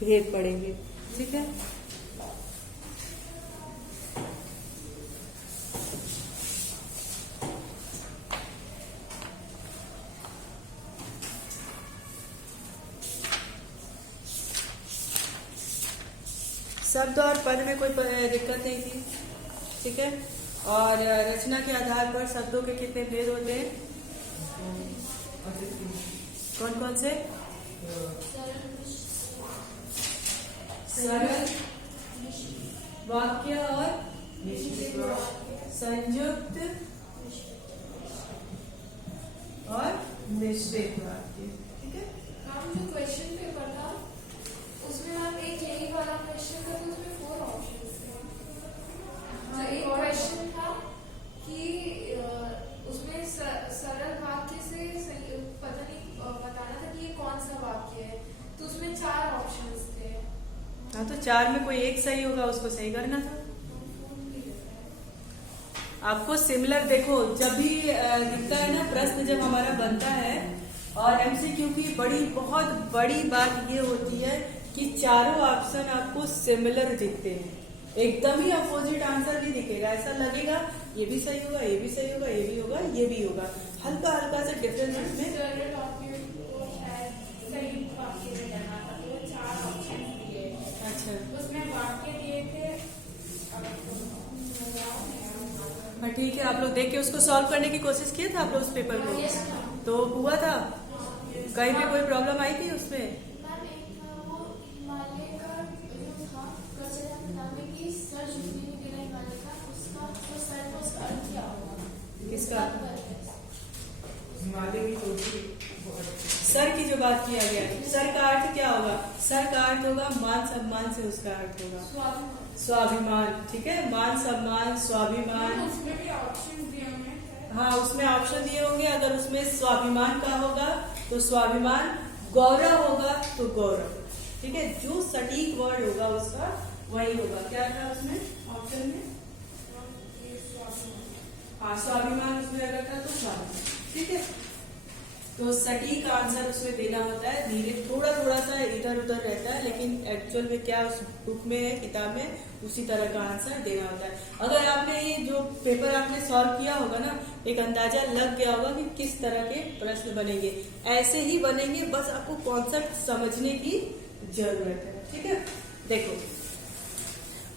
भेद पढ़ेंगे। ठीक है, शब्द और पद में कोई दिक्कत नहीं थी। ठीक है, और रचना के आधार पर शब्दों के कितने भेद होते हैं? कौन कौन से? सरल वाक्य और संयुक्त और मिश्रित वाक्य। ठीक है, मैम जो क्वेश्चन पेपर था उसमें मैम एक यही वाला क्वेश्चन था, तो उसमें 4 ऑप्शंस थे। तो एक क्वेश्चन था कि उसमें सरल वाक्य से पता नहीं बताना था कि ये कौन सा वाक्य है, तो उसमें 4 ऑप्शंस थे। हाँ, तो 4 में कोई एक सही होगा, उसको सही करना था। आपको सिमिलर देखो, जब भी दिखता है ना प्रश्न, जब हमारा बनता है और एमसीक्यू की बहुत बड़ी बात ये होती है कि चारों ऑप्शन आपको सिमिलर दिखते हैं, एकदम ही अपोजिट आंसर नहीं दिखेगा। ऐसा लगेगा ये भी सही होगा, ये भी सही होगा, ये भी होगा, ये भी होगा, हल्का हल्का से डिफरेंस इसमें। सरल वाक्य को शायद सही वाक्य में जाना था, तो 4 ऑप्शन दिए। अच्छा, उसमें वाक्य दिए थे। हाँ ठीक है, आप लोग देख के उसको सॉल्व करने की कोशिश किए थे आप लोग उस पेपर को? तो हुआ था? कहीं पे कोई प्रॉब्लम आई थी उसमें? किसका? सर की जो बात किया गया है, सर का अर्थ क्या होगा? सर का अर्थ होगा मान सम्मान से उसका अर्थ होगा स्वाभिमान। ठीक है, मान सम्मान स्वाभिमान। उसमें भी ऑप्शन दिए होंगे। हाँ, उसमें ऑप्शन दिए होंगे। अगर उसमें स्वाभिमान का होगा तो स्वाभिमान, गौरव होगा तो गौरव। ठीक है, जो सटीक वर्ड होगा उसका वही होगा। क्या था उसमें ऑप्शन में? हाँ, स्वाभिमान उसमें अगर था तो स्वाभिमान। ठीक है, तो सटीक आंसर उसमें देना होता है। धीरे थोड़ा थोड़ा सा इधर उधर रहता है, लेकिन एक्चुअल में क्या उस बुक में है, किताब में, उसी तरह का आंसर देना होता है। अगर आपने ये जो पेपर आपने सॉल्व किया होगा ना, एक अंदाजा लग गया होगा कि किस तरह के प्रश्न बनेंगे। ऐसे ही बनेंगे, बस आपको कॉन्सेप्ट समझने की जरूरत है। ठीक है, देखो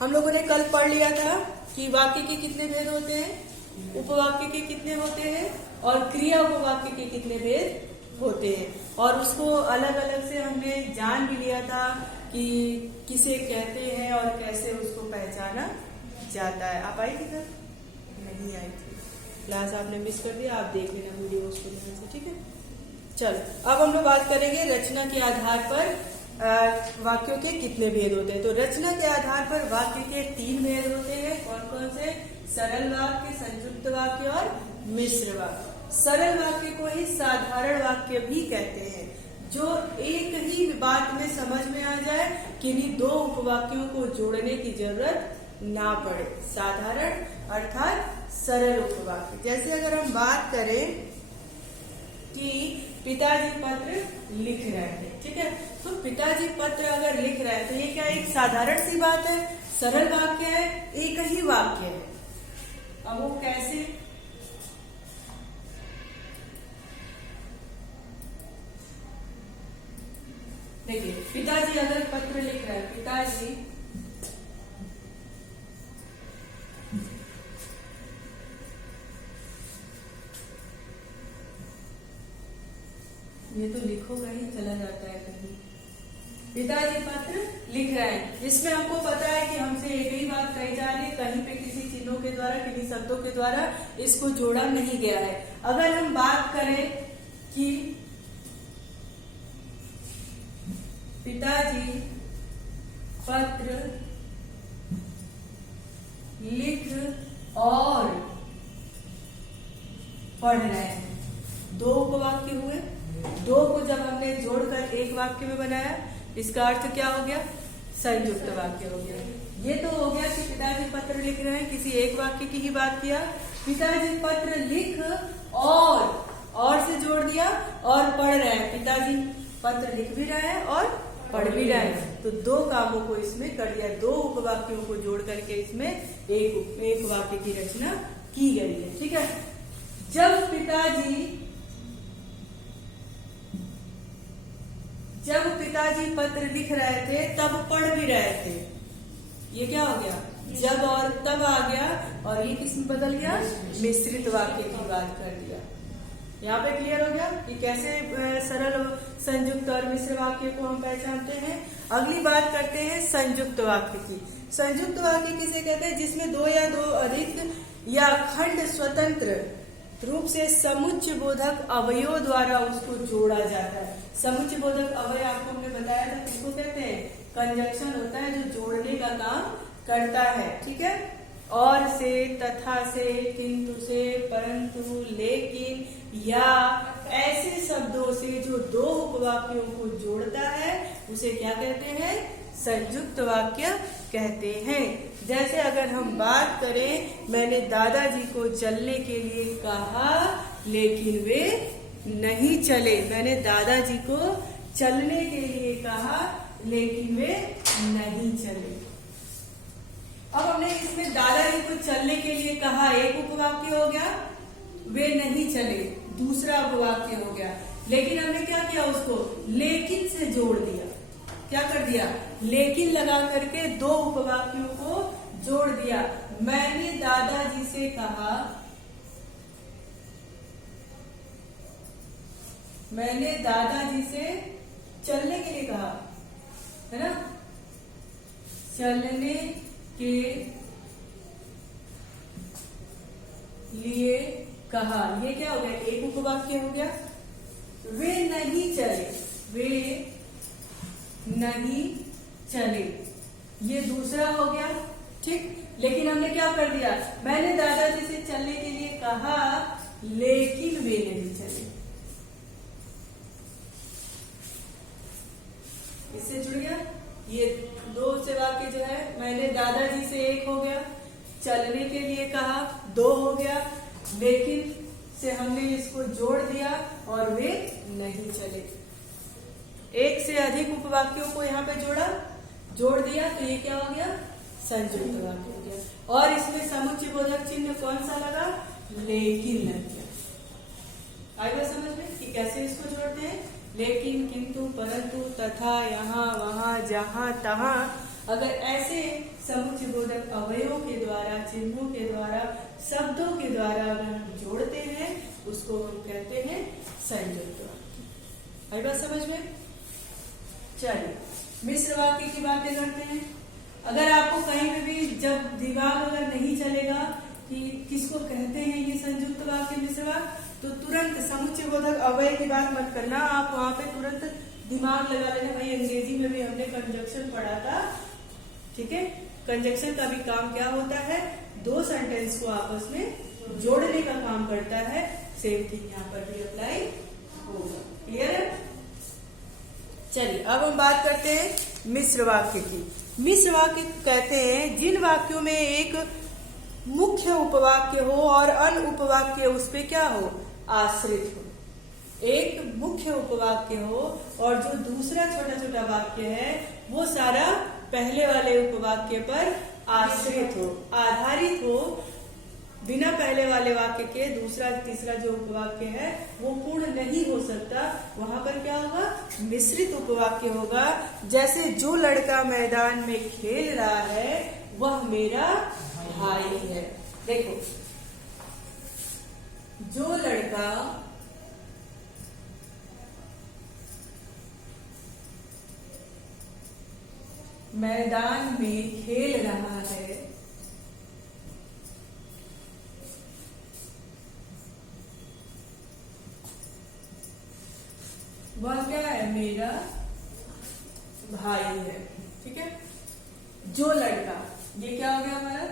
हम लोगों ने कल पढ़ लिया था कि वाक्य के कितने भेद होते हैं, उपवाक्य के कितने होते हैं और क्रिया उपवाक्य के कितने भेद होते हैं, और उसको अलग अलग से हमने जान भी लिया था कि किसे कहते हैं और कैसे उसको पहचाना जाता है। आप आई थी सर? नहीं आई थी, क्लास आपने मिस कर दिया, आप देख लेना वीडियो उसको ध्यान से। ठीक है, चलो अब हम लोग बात करेंगे रचना के आधार पर वाक्यों के कितने भेद होते हैं। तो रचना के आधार पर वाक्य के 3 भेद होते हैं। कौन कौन से? सरल वाक्य, संयुक्त वाक्य और मिश्र वाक्य। सरल वाक्य को ही साधारण वाक्य भी कहते हैं, जो एक ही बात में समझ में आ जाए, किन्हीं 2 उपवाक्यों को जोड़ने की जरूरत ना पड़े। साधारण अर्थात सरल उपवाक्य। जैसे अगर हम बात करें कि पिताजी पत्र लिख रहे हैं, ठीक है, तो पिताजी पत्र अगर लिख रहे हैं तो ये क्या एक साधारण सी बात है, सरल वाक्य है, एक ही वाक्य है। अब वो कैसे? देखिए, पिताजी अगर पत्र लिख रहे हैं, पिताजी ये तो लिखोगा ही, चला जाता है कहीं। पिताजी पत्र लिख रहे हैं, इसमें हमको पता है कि हमसे एक ही बात कही जा रही है, कहीं पे किसी चिन्हों के द्वारा, किसी शब्दों के द्वारा इसको जोड़ा नहीं गया है। अगर हम बात करें कि पिताजी पत्र लिख और पढ़ रहे हैं, 2 उपवाक्य हुए। 2 को जब हमने जोड़कर एक वाक्य में बनाया, इसका अर्थ क्या हो गया? संयुक्त वाक्य हो गया। ये तो हो गया कि पिताजी पत्र लिख रहे हैं, किसी एक वाक्य की ही बात किया। पिताजी पत्र लिख और से जोड़ दिया और पढ़ रहे हैं। पिताजी पत्र लिख भी रहे हैं और पढ़ भी रहा है। तो दो कामों को इसमें कर दिया, दो उपवाक्यों को जोड़ करके इसमें एक वाक्य की रचना की गई है। ठीक है। जब पिताजी पत्र लिख रहे थे तब पढ़ भी रहे थे। ये क्या हो गया, जब और तब आ गया, और ये किसमें बदल गया, मिश्रित वाक्य की बात कर दिया। यहाँ पे क्लियर हो गया कि कैसे सरल संयुक्त और मिश्र वाक्य को हम पहचानते हैं। अगली बात करते हैं संयुक्त वाक्य की। संयुक्त वाक्य किसे कहते हैं, जिसमें दो या दो अधिक या खंड स्वतंत्र रूप से समुच्चय बोधक अवयव द्वारा उसको जोड़ा जाता है। समुच्चय बोधक अवयव आपको हमने बताया था, किसको कहते हैं, कंजक्शन होता है जो जोड़ने का काम करता है। ठीक है। और से, तथा से, किंतु से, परंतु, लेकिन, या ऐसे शब्दों से जो दो उपवाक्यों को जोड़ता है उसे क्या कहते हैं, संयुक्त वाक्य कहते हैं। जैसे अगर हम बात करें, मैंने दादाजी को चलने के लिए कहा लेकिन वे नहीं चले। मैंने दादाजी को चलने के लिए कहा लेकिन वे नहीं चले। अब हमने इसमें दादाजी को चलने के लिए कहा, एक उपवाक्य हो गया, वे नहीं चले दूसरा उपवाक्य हो गया। लेकिन हमने क्या किया, उसको लेकिन से जोड़ दिया। क्या कर दिया, लेकिन लगा करके दो उपवाक्यों को जोड़ दिया। मैंने दादाजी से कहा, मैंने दादाजी से चलने के लिए कहा, है ना, चलने के लिए कहा। ये क्या हो गया, एक उपवाक्य हो गया। वे नहीं चले, वे नहीं चले, ये दूसरा हो गया। ठीक। लेकिन हमने क्या कर दिया, मैंने दादाजी से चलने के लिए कहा लेकिन वे नहीं चले। इससे जुड़ गया। ये दो से वाक्य जो है, मैंने दादाजी से एक हो गया, चलने के लिए कहा दो हो गया, लेकिन से हमने इसको जोड़ दिया और वे नहीं चले। एक से अधिक उपवाक्यों को यहाँ पे जोड़ दिया, तो ये क्या हो गया, संयुक्त वाक्य हो गया। और इसमें समुच्चय बोधक चिन्ह कौन सा लगा, लेकिन लग गया। आएगा समझ में कि कैसे इसको जोड़ते हैं, लेकिन, किंतु, परंतु, तथा, यहाँ, वहां, जहां, तहां। अगर ऐसे समुच्चय बोधक अवयवों के द्वारा, चिन्हों के द्वारा, शब्दों के द्वारा अगर हम जोड़ते हैं उसको हम कहते हैं संयुक्त वाक्य। आएगा समझ में। चलिए मिश्र वाक्य की बातें करते हैं। अगर आपको कहीं पे भी जब दिमाग अगर नहीं चलेगा कि किसको कहते हैं ये संयुक्त वाक्य, मिश्र वाक्य, तो तुरंत समुच्चय बोधक अवयव की बात मत करना, आप वहां पे तुरंत दिमाग लगा लेना। भाई अंग्रेजी में भी हमने कंजक्शन पढ़ा था। ठीक है। कंजक्शन का भी काम क्या होता है, दो सेंटेंस को आपस में जोड़ने का काम करता है। सेम थिंग यहाँ पर भी अप्लाई होगा। क्लियर है। चलिए अब हम बात करते हैं मिश्र वाक्य की। मिश्र वाक्य कहते हैं जिन वाक्यों में एक मुख्य उपवाक्य हो और अन्य उपवाक्य उस पे क्या हो, आश्रित हो। एक मुख्य उपवाक्य हो और जो दूसरा छोटा छोटा वाक्य है वो सारा पहले वाले उपवाक्य पर आश्रित हो, आधारित हो। बिना पहले वाले वाक्य के दूसरा तीसरा जो उपवाक्य है वो पूर्ण नहीं हो सकता। वहां पर क्या होगा, मिश्रित उपवाक्य होगा। जैसे जो लड़का मैदान में खेल रहा है वह मेरा भाई है। देखो, जो लड़का मैदान में खेल रहा है वह क्या है, मेरा भाई है। ठीक है। जो लड़का, ये क्या हो गया हमारा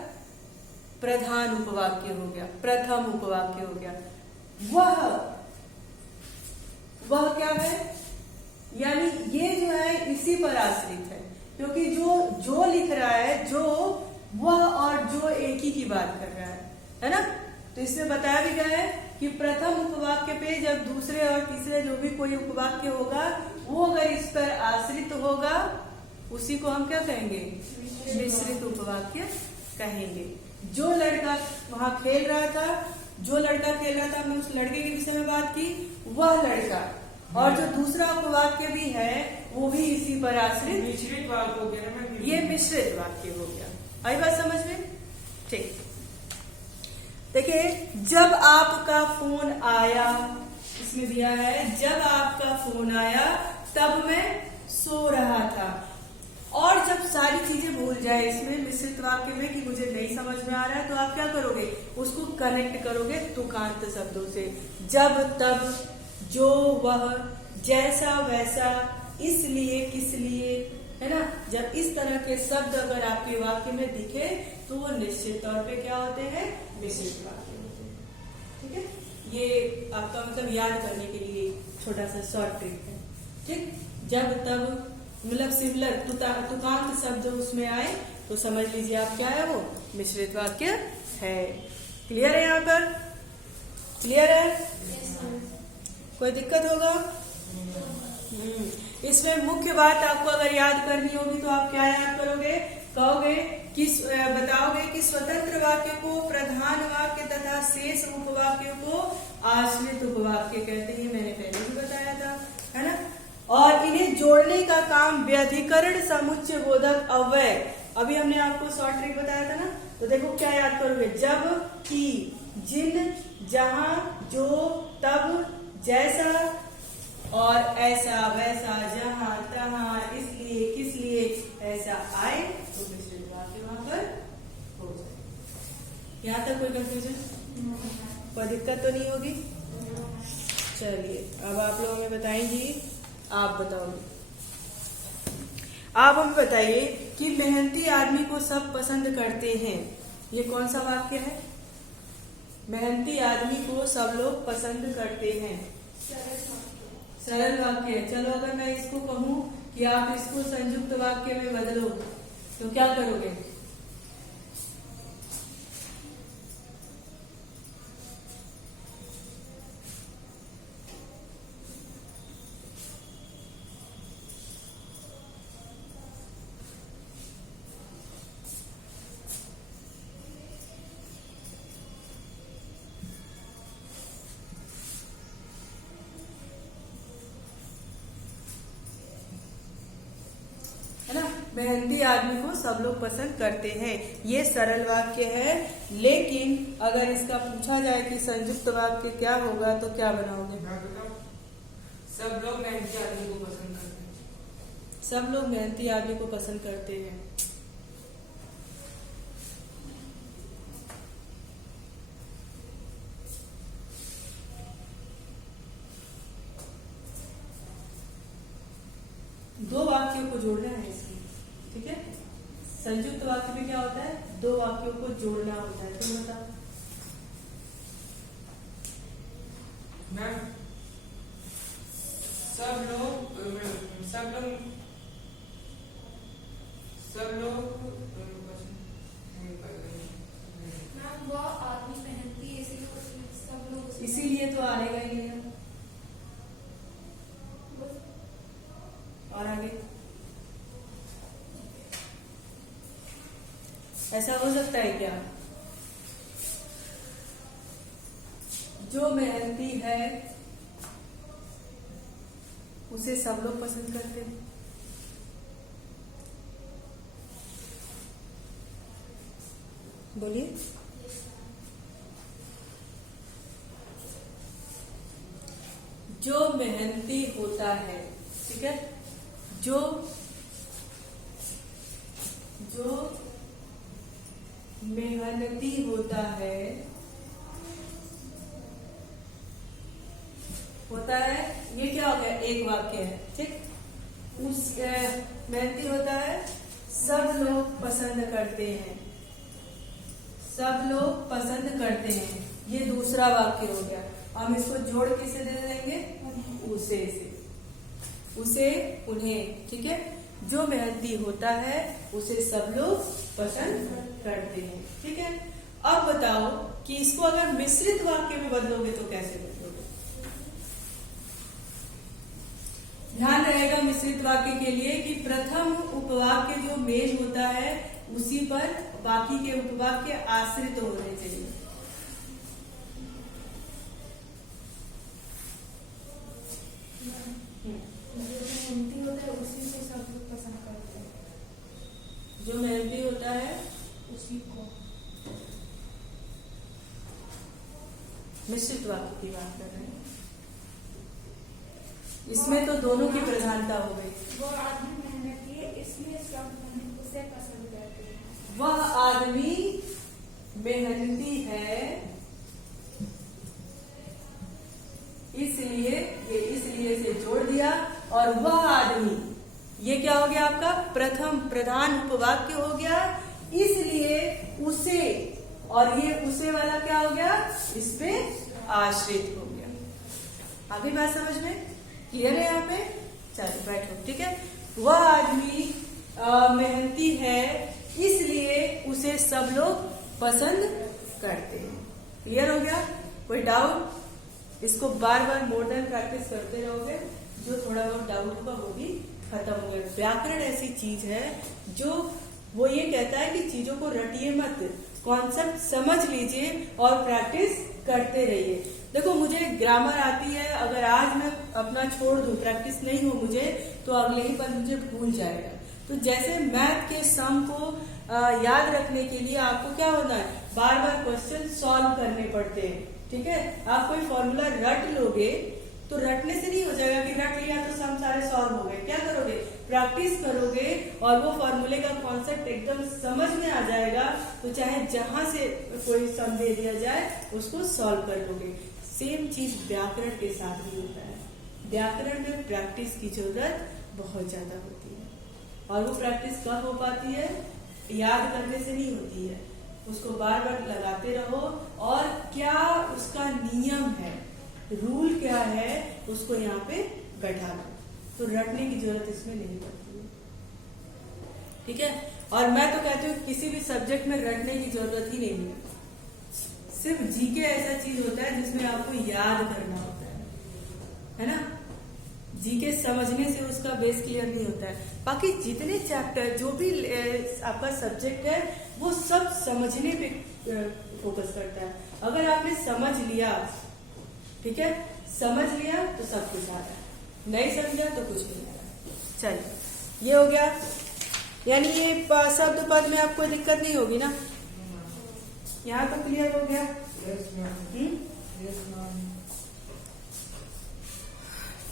प्रधान उपवाक्य हो गया, प्रथम उपवाक्य हो गया। वह क्या है, यानी ये जो है इसी पर आश्रित है, क्योंकि जो लिख रहा है, जो वह और जो एक ही की बात कर रहा है ना। तो इसमें बताया भी गया है कि प्रथम उपवाक्य पे जब दूसरे और तीसरे जो भी कोई उपवाक्य होगा वो अगर इस पर आश्रित होगा उसी को हम क्या कहेंगे? मिश्रित उपवाक्य कहेंगे। जो लड़का वहां खेल रहा था, जो लड़का खेल रहा था, हमने उस लड़के के विषय में बात की, वह लड़का, और जो दूसरा उपवाक्य भी है वो भी इसी पर आश्रित मिश्रित वाक्य हो गया ना। ये मिश्रित वाक्य हो गया। आई बात समझ में? ठीक। देखिए, जब आपका फोन आया, इसमें दिया है जब आपका फोन आया तब मैं सो रहा था। और जब सारी चीजें भूल जाए इसमें मिश्रित वाक्य में कि मुझे नहीं समझ में आ रहा है, तो आप क्या करोगे? उसको कनेक्ट करोगे तुकांत शब्दों से। जब, तब, जो, वह, जैसा, वैसा, इसलिए, किस लिए, है ना। जब इस तरह के शब्द अगर आपके वाक्य में दिखे तो वो निश्चित तौर पे क्या होते हैं? मिश्रित वाक्य होते हैं। ठीक है, ये आपका मतलब याद करने के लिए छोटा सा शॉर्ट ट्रिक है। ठीक, जब, तब, मतलब सिमिलर तुकांत शब्द उसमें आए तो समझ लीजिए आप क्या है, वो मिश्रित वाक्य है। क्लियर है? यहाँ पर क्लियर है? कोई दिक्कत होगा? इसमें मुख्य बात आपको अगर याद करनी होगी तो आप क्या याद करोगे? कहोगे कि बताओगे कि स्वतंत्र वाक्य को प्रधान वाक्य तथा शेष उपवाक्यों को आश्रित उपवाक्य कहते हैं। मैंने पहले भी बताया था, है ना। और इन्हें जोड़ने का काम व्यधिकरण समुच्चय बोधक अव्यय, अभी हमने आपको शॉर्ट ट्रिक बताया था ना। तो देखो क्या याद करोगे? जब, कि, जिन, जहां, जो, तब, जैसा और ऐसा, वैसा, जहां, तहां, इसलिए, किस लिए, ऐसा आए तो मिश्रित वाक्य वहां पर हो जाए। यहाँ तक कोई कंफ्यूजन, कोई दिक्कत तो नहीं होगी? चलिए, अब आप लोग हमें बताएंगी, आप बताओगे। आप हमें बताइए कि मेहनती आदमी को सब पसंद करते हैं, ये कौन सा वाक्य है? मेहनती आदमी को सब लोग पसंद करते हैं, सरल वाक्य है। चलो अगर मैं इसको कहूं कि आप इसको संयुक्त वाक्य में बदलो तो क्या करोगे? मेहनती आदमी को सब लोग पसंद करते हैं, ये सरल वाक्य है। लेकिन अगर इसका पूछा जाए कि संयुक्त वाक्य क्या होगा तो क्या बनाओगे? सब लोग मेहनती आदमी को पसंद करते हैं। सब लोग मेहनती आदमी को पसंद करते हैं। दो वाक्यों को जोड़ना है इसमें, ठीक है। संयुक्त वाक्य में क्या होता है? दो वाक्यों को जोड़ना होता है। तुम बताओ। मैम, सब लोग मैम वो आदमी मेहनती है, इसीलिए सब लोग, इसीलिए तो आएगा ही नहीं। और आगे ऐसा हो सकता है क्या? जो मेहनती है उसे सब लोग पसंद करते हैं। बोलिए। जो मेहनती होता है, ठीक है, जो मेहनती होता है ये क्या हो गया? एक वाक्य है, ठीक। उस मेहनती होता है सब लोग पसंद करते हैं, सब लोग पसंद करते हैं, ये दूसरा वाक्य हो गया। हम इसको जोड़ किसे दे देंगे? उसे से, उसे, उन्हें, ठीक है। जो मेहनती होता है उसे सब लोग पसंद करते हैं, ठीक है। अब बताओ कि इसको अगर मिश्रित वाक्य में बदलोगे तो कैसे बदलोगे? ध्यान रहेगा मिश्रित वाक्य के लिए कि प्रथम उपवाक्य जो मेन होता है उसी पर बाकी के उपवाक्य आश्रित होने चाहिए। हिंदी होता है उसी को सब लोग पसंद करते हैं, जो मेहनती होता है उसी को। मिश्रित वाक्य की बात कर रहे हैं, इसमें तो दोनों की प्रधानता हो गई। वो आदमी मेहनती है इसलिए सब उसे पसंद करते हैं। वह आदमी मेहनती है इसलिए, ये इसलिए से जोड़ दिया, और वह आदमी, ये क्या हो गया आपका प्रथम प्रधान उपवाक्य हो गया, इसलिए उसे, और ये उसे वाला क्या हो गया, इस पे आश्रित हो गया। अभी बात समझ में क्लियर है यहाँ पे? चलो बैठो, ठीक है। वह आदमी मेहनती है इसलिए उसे सब लोग पसंद करते हैं। क्लियर हो गया? कोई डाउट? इसको बार बार मोर देन प्रैक्टिस करते रहोगे, जो थोड़ा बहुत डाउट होगा वो भी खत्म हो गया। व्याकरण ऐसी चीज है जो वो ये कहता है कि चीजों को रटिए मत, कॉन्सेप्ट समझ लीजिए और प्रैक्टिस करते रहिए। देखो मुझे ग्रामर आती है, अगर आज मैं अपना छोड़ दूं, प्रैक्टिस नहीं हो मुझे, तो अगले ही पल मुझे भूल जाएगा। तो जैसे मैथ के सम को याद रखने के लिए आपको क्या होना है, बार बार क्वेश्चन सॉल्व करने पड़ते हैं, ठीक है। आप कोई फॉर्मूला रट लोगे तो रटने से नहीं हो जाएगा कि रट लिया तो सम सारे सॉल्व हो गए। क्या करोगे, प्रैक्टिस करोगे और वो फॉर्मूले का कॉन्सेप्ट एकदम समझ में आ जाएगा, तो चाहे जहां से कोई सम दे दिया जाए उसको सॉल्व कर लोगे। सेम चीज व्याकरण के साथ भी होता है। व्याकरण में प्रैक्टिस की जरूरत बहुत ज्यादा होती है, और वो प्रैक्टिस कब हो पाती है, याद करने से नहीं होती है, उसको बार बार लगाते रहो, और क्या उसका नियम है, रूल क्या है, उसको यहाँ पे बैठा लो, तो रटने की जरूरत इसमें नहीं पड़ती है, ठीक है। और मैं तो कहती हूँ किसी भी सब्जेक्ट में रटने की जरूरत ही नहीं है। सिर्फ जीके ऐसा चीज होता है जिसमें आपको याद करना होता है ना। जीके समझने से उसका बेस क्लियर नहीं होता है। बाकी जितने चैप्टर जो भी आपका सब्जेक्ट है वो सब समझने पे फोकस करता है। अगर आपने समझ लिया, ठीक है, समझ लिया तो सब कुछ आ रहा है, नहीं समझा तो कुछ नहीं आ रहा। चलिए ये हो गया, यानी ये शब्द पद में आपको दिक्कत नहीं होगी ना, यहाँ तो क्लियर हो गया।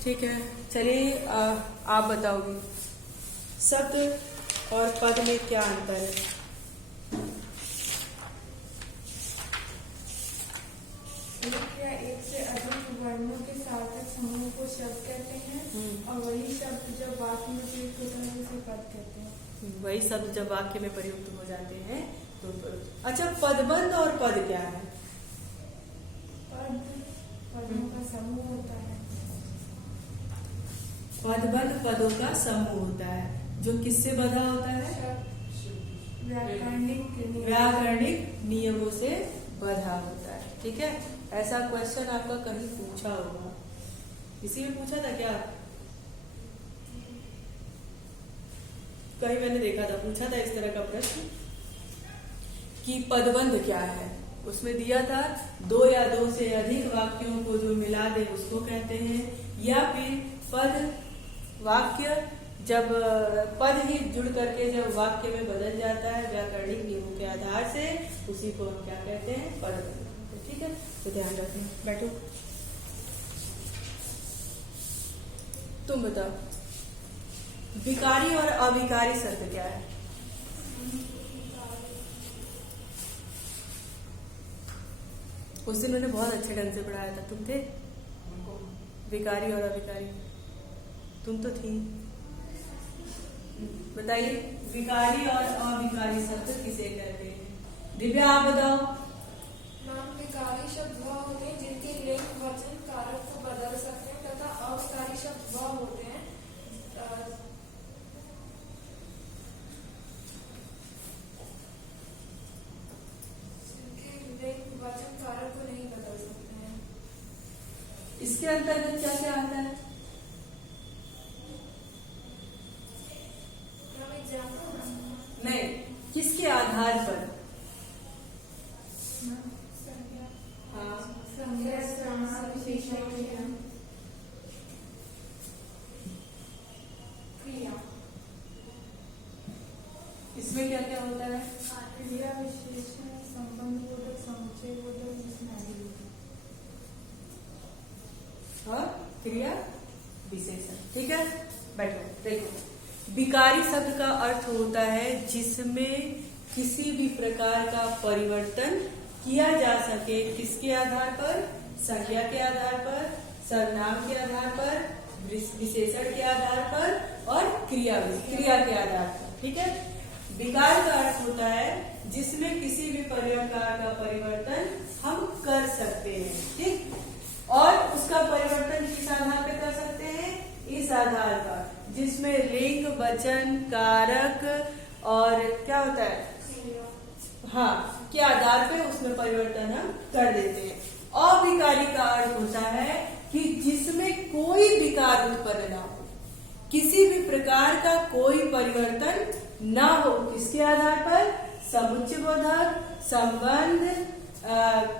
ठीक है, चलिए आप बताओगे शब्द और पद में क्या अंतर है। एक या एक से अधिक वर्णों के सार्थक समूह को शब्द कहते हैं, और वही शब्द जब वाक्य में प्रयुक्त होता है उसे पद कहते हैं। वही शब्द जब वाक्य में प्रयुक्त हो जाते हैं तो। अच्छा, पदबंध और पद क्या है? पद पदों का समूह होता है। पदबंध पदों का समूह होता है जो किससे बंधा होता है, व्याकरणिक नियमों से बंधा होता है, ठीक है। ऐसा क्वेश्चन आपका कहीं पूछा होगा, किसी में पूछा था क्या? कहीं मैंने देखा था, पूछा था इस तरह का प्रश्न कि पदबंध क्या है। उसमें दिया था दो या दो से अधिक वाक्यों को जो मिला दे उसको कहते हैं, या फिर पद वाक्य जब पद ही जुड़ करके जब वाक्य में बदल जाता है व्याकरणिक नियमों के आधार से, उसी को हम क्या कहते हैं, पदबंध। ठीक है, तो ध्यान रखें। बैठो, तुम बताओ विकारी और अविकारी शब्द क्या है? उस दिन मैंने बहुत अच्छे ढंग से पढ़ाया था, तुम थे? विकारी और अविकारी तुम तो थी। बताइए विकारी और अविकारी शब्द किसे कहते हैं? दिव्या आप बताओ। नाम विकारी शब्द वह होते हैं जिनके लिंग वचन कारक को बदल सकते हैं, तथा अविकारी शब्द वह होते हैं जिनके लिंग वचन कारक को नहीं बदल सकते हैं। इसके अंतर्गत क्या क्या आता है? नहीं, किसके आधार पर? हाँ, इसमें क्या क्या होता है? क्रिया विशेषण, संबंध बोधक, समुच्चय बोधक, इसमें आगे लिखा। और क्रिया विशेषण। ठीक है, बैठो। देखो, विकारी शब्द का अर्थ होता है जिसमें किसी भी प्रकार का परिवर्तन किया जा सके। किसके आधार पर? संज्ञा के आधार पर, सर्वनाम के आधार पर, विशेषण के आधार पर और क्रिया के आधार पर। ठीक है, विकार का अर्थ होता है जिसमें किसी भी प्रकार का परिवर्तन हम कर सकते हैं। ठीक, और उसका परिवर्तन किस आधार पे कर सकते हैं? इस आधार पर जिसमें लिंग, वचन, कारक और क्या होता है, हाँ, के आधार पे उसमें परिवर्तन हम कर देते हैं। अविकारी का अर्थ होता है कि जिसमें कोई विकार उत्पन्न ना हो, किसी भी प्रकार का कोई परिवर्तन ना हो। किसके आधार पर? समुच्चय बोधक, संबंध,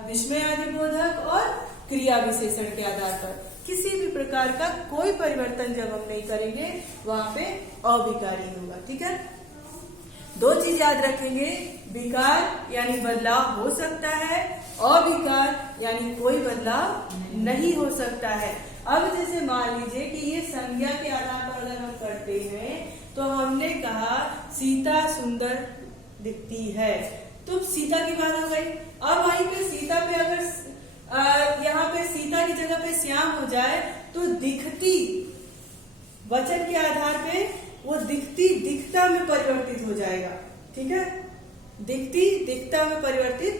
विस्मय आदि बोधक और क्रिया विशेषण के आधार पर किसी भी प्रकार का कोई परिवर्तन जब हम नहीं करेंगे वहां पे अविकारी होगा। ठीक है, दो चीज याद रखेंगे, विकार यानी बदलाव हो सकता है, अविकार यानी कोई बदलाव नहीं हो सकता है। अब जैसे मान लीजिए कि ये संज्ञा के आधार पर अगर हम करते हैं तो हमने कहा सीता सुंदर दिखती है, तो सीता की बात हो गई। अब वहीं पे सीता पे अगर यहाँ पे सीता की जगह पे श्याम हो जाए तो दिखती वचन के आधार पे वो दिखती दिखता में परिवर्तित हो जाएगा। ठीक है, दिखती दिखता में परिवर्तित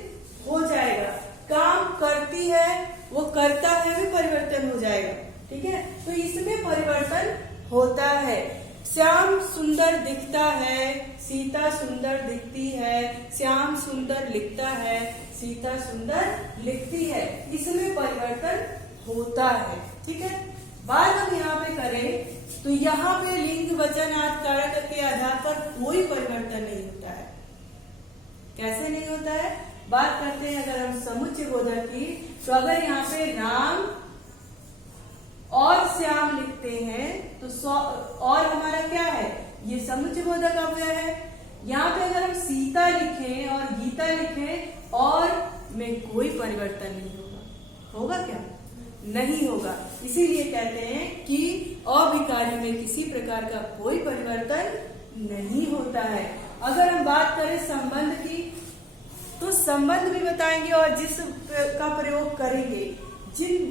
हो जाएगा। काम करती है वो करता है में परिवर्तन हो जाएगा। ठीक है, तो इसमें परिवर्तन होता है। श्याम सुंदर दिखता है, सीता सुंदर दिखती है, श्याम सुंदर लिखता है, सीता सुंदर लिखती है, इसमें परिवर्तन होता है। ठीक है, बात हम यहाँ पे करें तो यहाँ पे लिंग, वचन आदि कारक के आधार पर कोई परिवर्तन नहीं होता है। कैसे नहीं होता है? बात करते हैं अगर हम समुच्चय बोधक की, तो अगर यहाँ पे राम और श्याम लिखते हैं तो और हमारा क्या है? ये समुच्चय बोधक अव्यय है। यहाँ पे अगर हम सीता लिखें और गीता लिखें और में कोई परिवर्तन नहीं होगा। होगा क्या? नहीं होगा। इसीलिए कहते हैं कि अविकारी में किसी प्रकार का कोई परिवर्तन नहीं होता है। अगर हम बात करें संबंध की तो संबंध भी बताएंगे और जिस का प्रयोग करेंगे, जिन